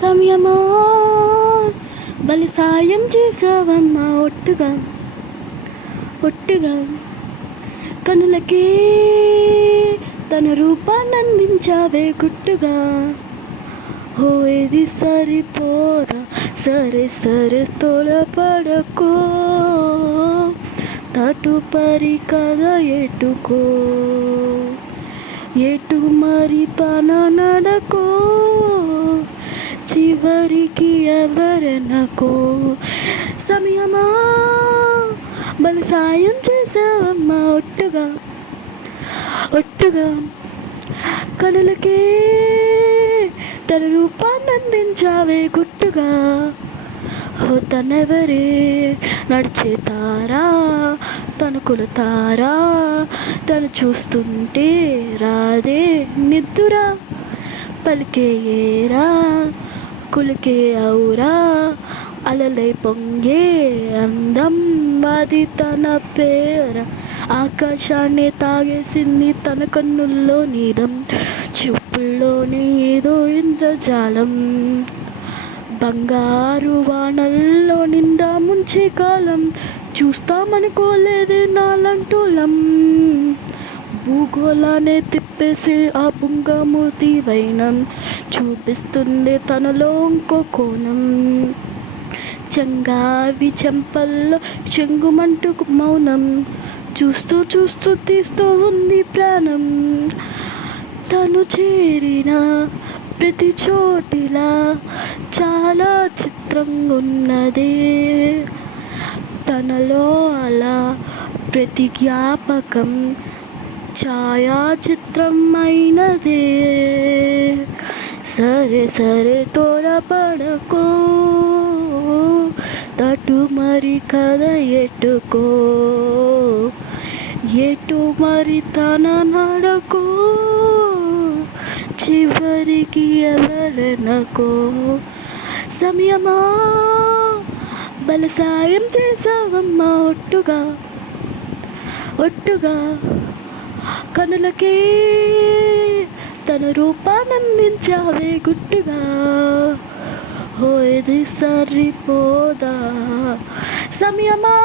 సమయమా బలి సాయం చేసావమ్మా ఒట్టుగా ఒట్టుగా కనులకే తన రూపాన్నందించావే గుట్టుగా. ఓ ఇది సరిపోదా, సరే సరే తొలపడకో, తటుపరి కథ ఎటుకో, ఎటు మరి తన నడకో, చివరికి ఎవరెనకో. సమయమా బలి సాయం చేసావమ్మా ఒట్టుగా ఒట్టుగా కనులకే తన రూపాన్నందించావే గుట్టుగా. ఓ తనెవరే నడిచే తారా, తను కొలుతారా, తను చూస్తుంటే రాదే నిద్దురా, పలికే ఏరా కులికే ఔరా, అలలై పొంగే అందం అది తన పేర. ఆకాశాన్ని తాగేసింది తన కన్నుల్లో నీదం, చూపుల్లోనే ఏదో ఇంద్రజాలం, బంగారు వానల్లో నిండా ముంచే కాలం. చూస్తామనుకోలేదే నాలంటోళం, భూగోళాన్ని తిప్పేసి ఆ బుంగమూతి వైనం చూపిస్తుంది తనలో ఇంకో కోణం. చంగావి చెంపల్లో చెంగుమంటూ మౌనం, చూస్తూ చూస్తూ తీస్తూ ఉంది ప్రాణం. తను చేరిన ప్రతి చోటిలా చాలా చిత్రంగా ఉన్నదే, తనలో అలా ప్రతి జ్ఞాపకం ఛాయాచిత్రం అయినదే. సరే సరే తోరపడకో, తటు మరి కథ ఎటుకో, ఎటు మరి తన నడకో, చివరికి ఎవరెనకో. సమయమా బల సాయం చేసావమ్మా ఒట్టుగా ఒట్టుగా కనులకే తన రూపాన్నందించావే గుట్టుగా. ఓ ఇది సరిపోదా, సమయమా